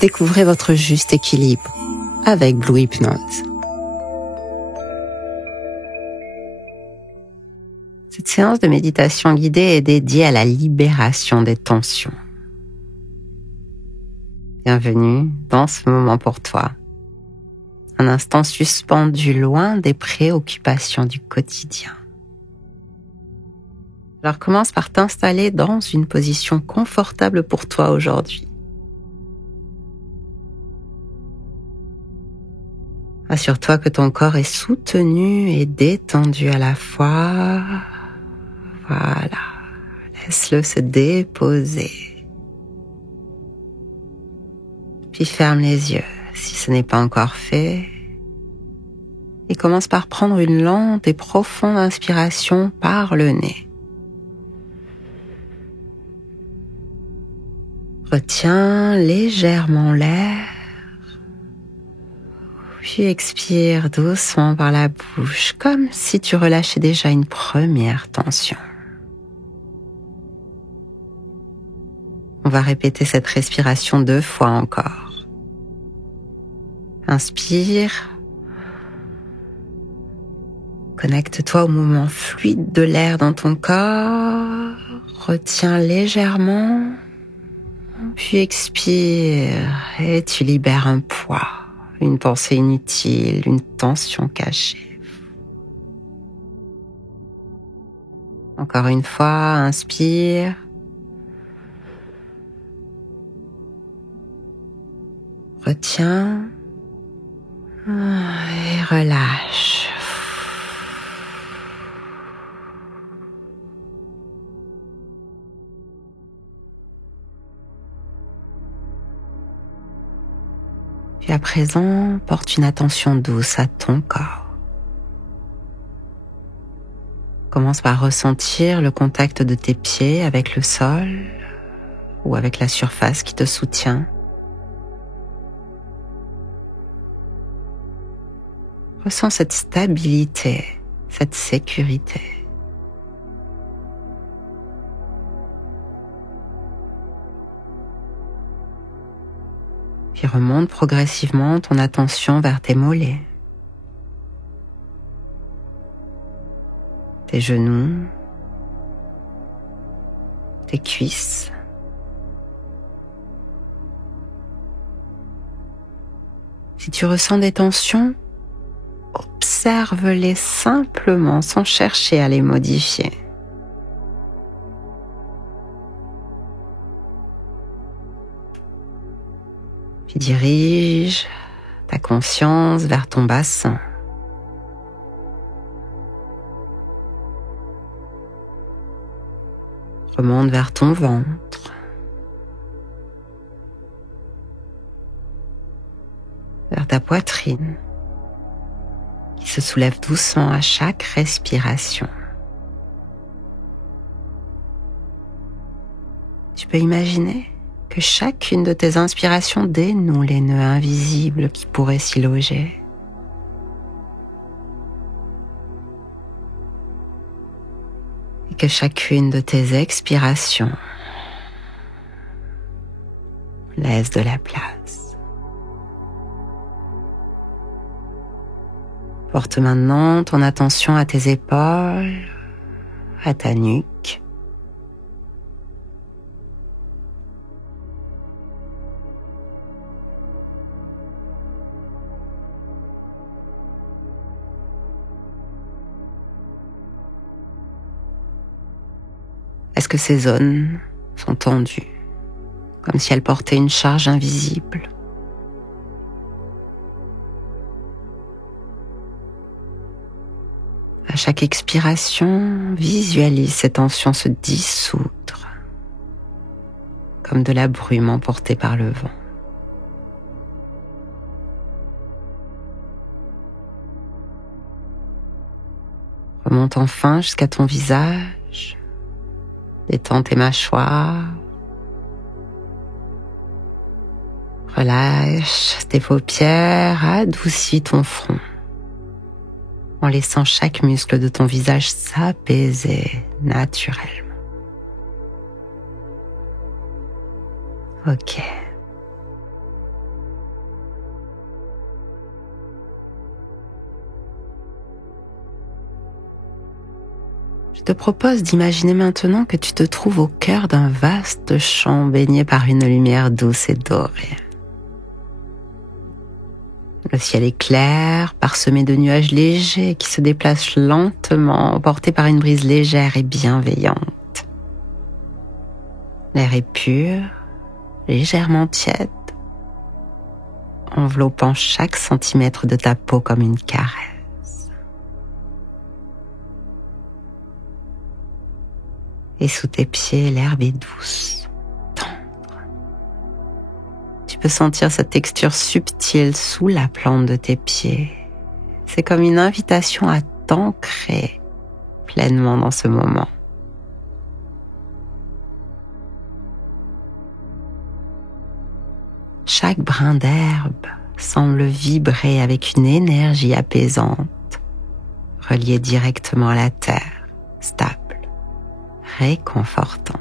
Découvrez votre juste équilibre avec Blue Hypnose. Cette séance de méditation guidée est dédiée à la libération des tensions. Bienvenue dans ce moment pour toi. Un instant suspendu loin des préoccupations du quotidien. Alors commence par t'installer dans une position confortable pour toi aujourd'hui. Assure-toi que ton corps est soutenu et détendu à la fois. Voilà, laisse-le se déposer. Puis ferme les yeux si ce n'est pas encore fait. Et commence par prendre une lente et profonde inspiration par le nez. Retiens légèrement l'air. Puis expire doucement par la bouche, comme si tu relâchais déjà une première tension. On va répéter cette respiration 2 fois encore. Inspire. Connecte-toi au mouvement fluide de l'air dans ton corps. Retiens légèrement. Puis expire et tu libères un poids. Une pensée inutile, une tension cachée. Encore une fois, inspire. Retiens et relâche. Puis à présent, porte une attention douce à ton corps. Commence par ressentir le contact de tes pieds avec le sol ou avec la surface qui te soutient. Ressens cette stabilité, cette sécurité. Puis remonte progressivement ton attention vers tes mollets, tes genoux, tes cuisses. Si tu ressens des tensions, observe-les simplement sans chercher à les modifier. Puis dirige ta conscience vers ton bassin. Remonte vers ton ventre. Vers ta poitrine, qui se soulève doucement à chaque respiration. Tu peux imaginer que chacune de tes inspirations dénoue les nœuds invisibles qui pourraient s'y loger. Et que chacune de tes expirations laisse de la place. Porte maintenant ton attention à tes épaules, à ta nuque. Est-ce que ces zones sont tendues, comme si elles portaient une charge invisible? À chaque expiration, visualise ces tensions se dissoudre, comme de la brume emportée par le vent. Remonte enfin jusqu'à ton visage. Détends tes mâchoires. Relâche tes paupières, adoucis ton front, en laissant chaque muscle de ton visage s'apaiser naturellement. Ok. te propose d'imaginer maintenant que tu te trouves au cœur d'un vaste champ baigné par une lumière douce et dorée. Le ciel est clair, parsemé de nuages légers qui se déplacent lentement, portés par une brise légère et bienveillante. L'air est pur, légèrement tiède, enveloppant chaque centimètre de ta peau comme une caresse. Et sous tes pieds, l'herbe est douce, tendre. Tu peux sentir sa texture subtile sous la plante de tes pieds. C'est comme une invitation à t'ancrer pleinement dans ce moment. Chaque brin d'herbe semble vibrer avec une énergie apaisante, reliée directement à la terre, stable, réconfortante.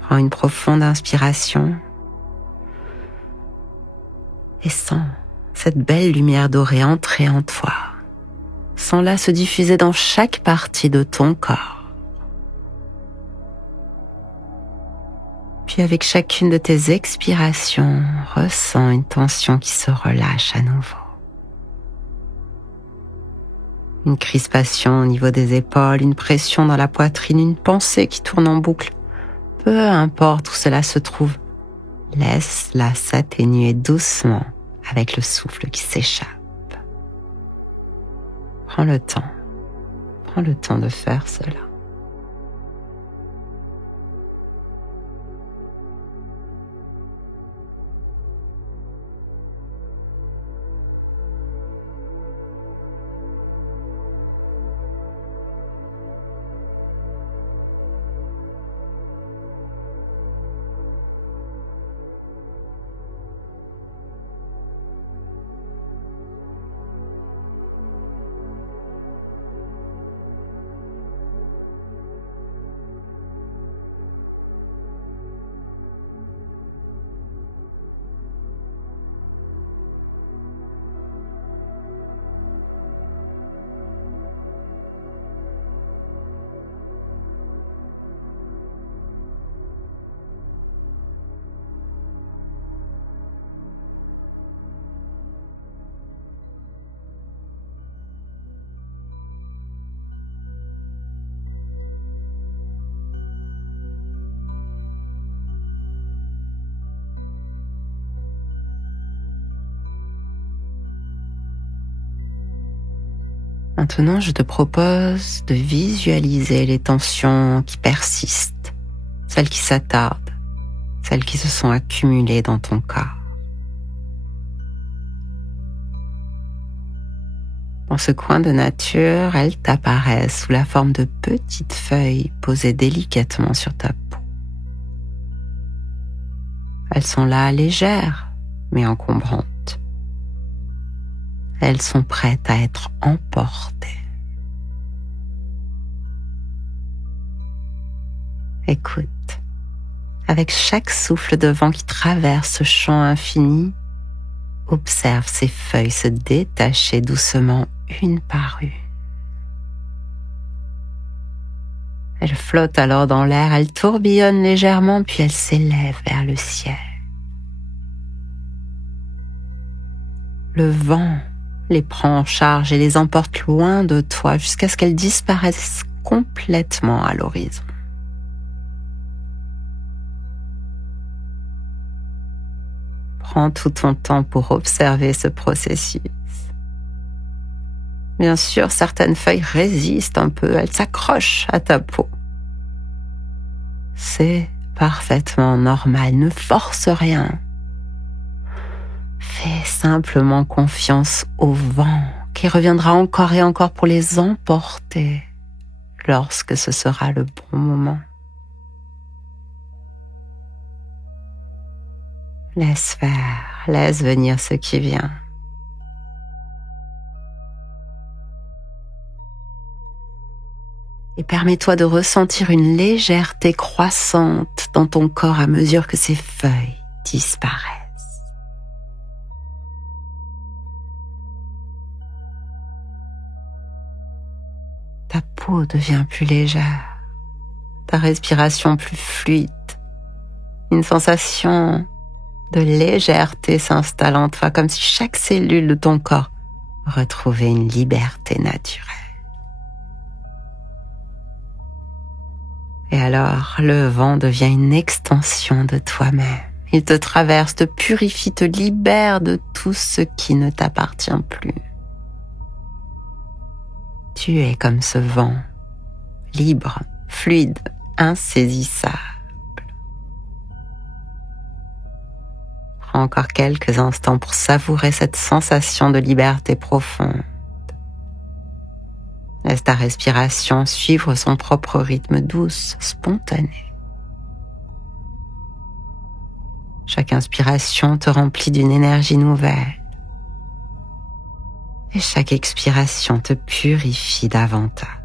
Prends une profonde inspiration et sens cette belle lumière dorée entrer en toi. Sens-la se diffuser dans chaque partie de ton corps. Puis avec chacune de tes expirations, ressens une tension qui se relâche à nouveau. Une crispation au niveau des épaules, une pression dans la poitrine, une pensée qui tourne en boucle. Peu importe où cela se trouve, laisse-la s'atténuer doucement avec le souffle qui s'échappe. Prends le temps de faire cela. Maintenant, je te propose de visualiser les tensions qui persistent, celles qui s'attardent, celles qui se sont accumulées dans ton corps. Dans ce coin de nature, elles t'apparaissent sous la forme de petites feuilles posées délicatement sur ta peau. Elles sont là légères, mais encombrantes. Elles sont prêtes à être emportées. Écoute, avec chaque souffle de vent qui traverse ce champ infini, observe ces feuilles se détacher doucement une par une. Elles flottent alors dans l'air, elles tourbillonnent légèrement, puis elles s'élèvent vers le ciel. Le vent les prend en charge et les emporte loin de toi jusqu'à ce qu'elles disparaissent complètement à l'horizon. Prends tout ton temps pour observer ce processus. Bien sûr, certaines feuilles résistent un peu, elles s'accrochent à ta peau. C'est parfaitement normal, ne force rien. Fais simplement confiance au vent qui reviendra encore et encore pour les emporter lorsque ce sera le bon moment. Laisse faire, laisse venir ce qui vient. Et permets-toi de ressentir une légèreté croissante dans ton corps à mesure que ces feuilles disparaissent. peau devient plus légère, ta respiration plus fluide. Une sensation de légèreté s'installe en toi, comme si chaque cellule de ton corps retrouvait une liberté naturelle. Et alors, le vent devient une extension de toi-même. Il te traverse, te purifie, te libère de tout ce qui ne t'appartient plus. Tu es comme ce vent, libre, fluide, insaisissable. Prends encore quelques instants pour savourer cette sensation de liberté profonde. Laisse ta respiration suivre son propre rythme douce, spontané. Chaque inspiration te remplit d'une énergie nouvelle. Et chaque expiration te purifie davantage.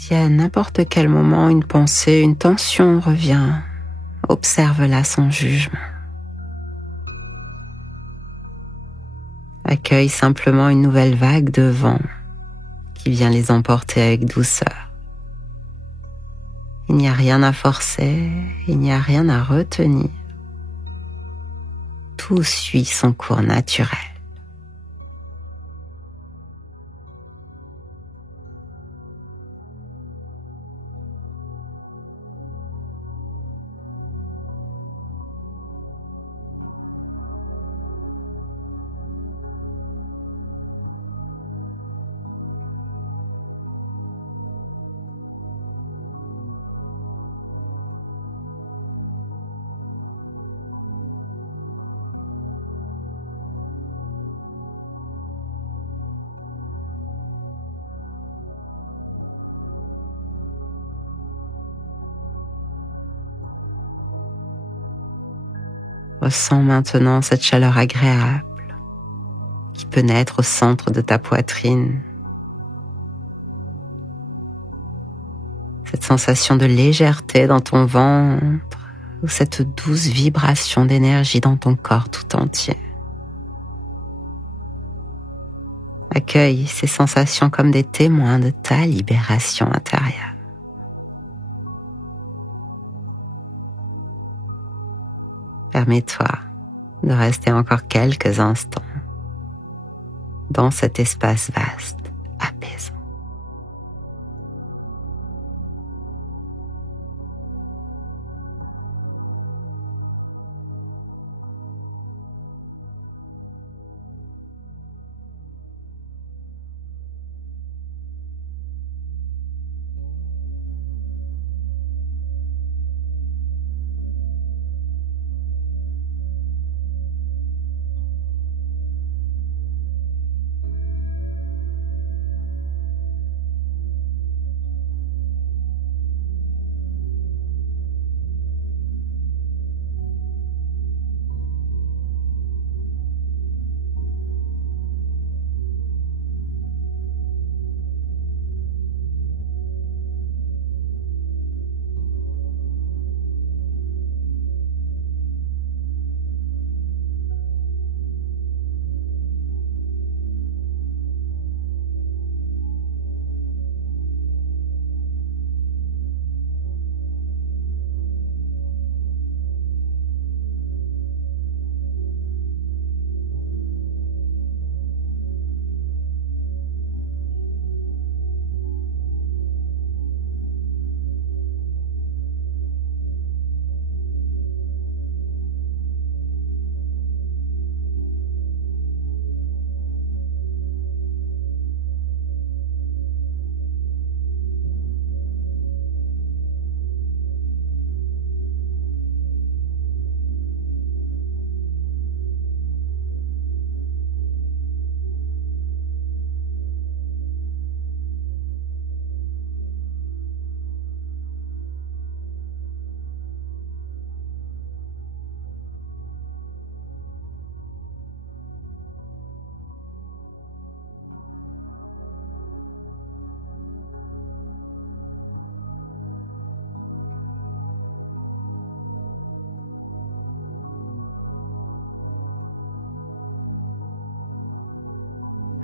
Si à n'importe quel moment une pensée, une tension revient, observe-la sans jugement. Accueille simplement une nouvelle vague de vent qui vient les emporter avec douceur. Il n'y a rien à forcer, il n'y a rien à retenir. Tout suit son cours naturel. Ressens maintenant cette chaleur agréable qui peut naître au centre de ta poitrine. Cette sensation de légèreté dans ton ventre ou cette douce vibration d'énergie dans ton corps tout entier. Accueille ces sensations comme des témoins de ta libération intérieure. Permets-toi de rester encore quelques instants dans cet espace vaste, apaisant.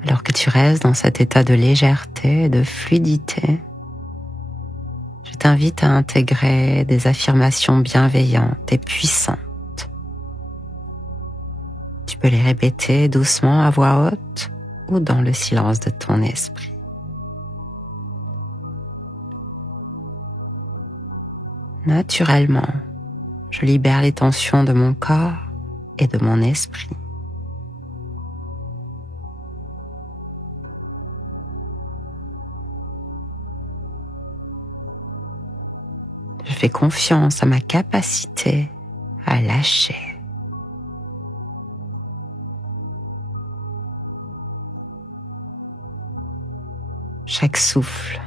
Alors que tu restes dans cet état de légèreté et de fluidité, je t'invite à intégrer des affirmations bienveillantes et puissantes. Tu peux les répéter doucement à voix haute ou dans le silence de ton esprit. Naturellement, je libère les tensions de mon corps et de mon esprit. Je fais confiance à ma capacité à lâcher. Chaque souffle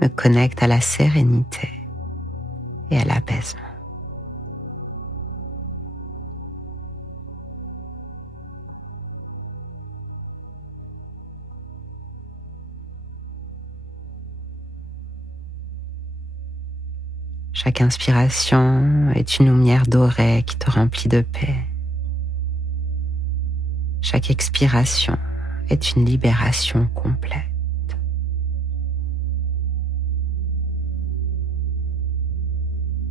me connecte à la sérénité et à l'apaisement. Chaque inspiration est une lumière dorée qui te remplit de paix. Chaque expiration est une libération complète.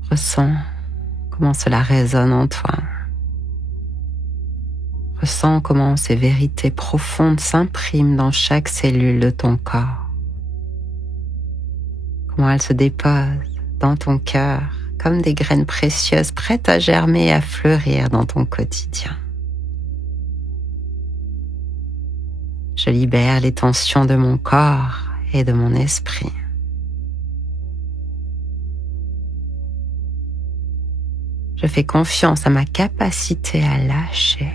Ressens comment cela résonne en toi. Ressens comment ces vérités profondes s'impriment dans chaque cellule de ton corps. Comment elles se déposent dans ton cœur comme des graines précieuses prêtes à germer et à fleurir dans ton quotidien. Je libère les tensions de mon corps et de mon esprit. Je fais confiance à ma capacité à lâcher.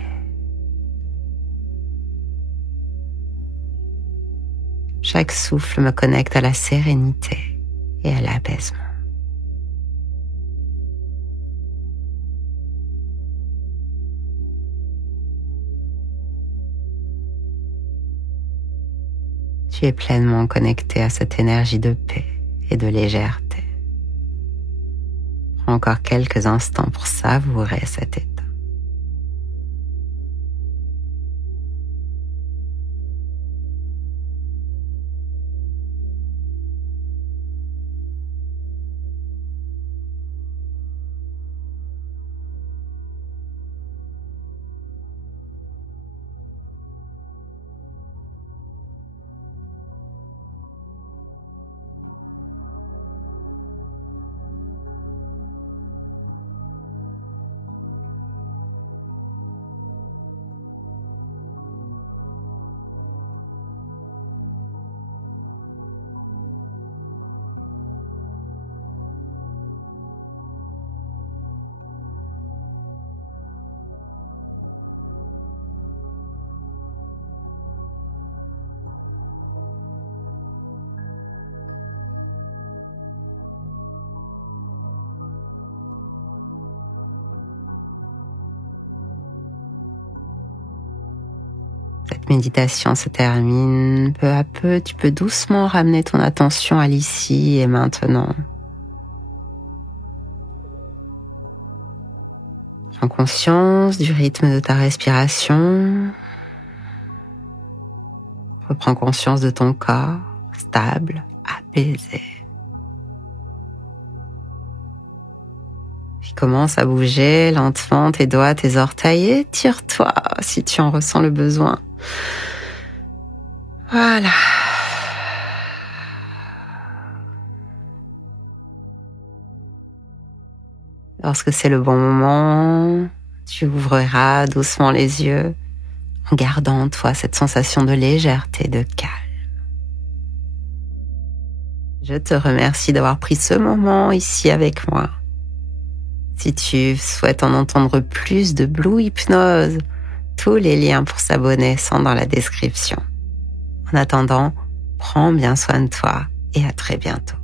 Chaque souffle me connecte à la sérénité et à l'apaisement. Tu es pleinement connecté à cette énergie de paix et de légèreté. Prends encore quelques instants pour savourer cet état. Cette méditation se termine. Peu à peu, tu peux doucement ramener ton attention à l'ici et maintenant. Prends conscience du rythme de ta respiration. Reprends conscience de ton corps, stable, apaisé. Puis commence à bouger lentement tes doigts, tes orteils et tire-toi si tu en ressens le besoin. Voilà. Lorsque c'est le bon moment, tu ouvriras doucement les yeux en gardant en toi cette sensation de légèreté, de calme. Je te remercie d'avoir pris ce moment ici avec moi. Si tu souhaites en entendre plus de Blue Hypnose, tous les liens pour s'abonner sont dans la description. En attendant, prends bien soin de toi et à très bientôt.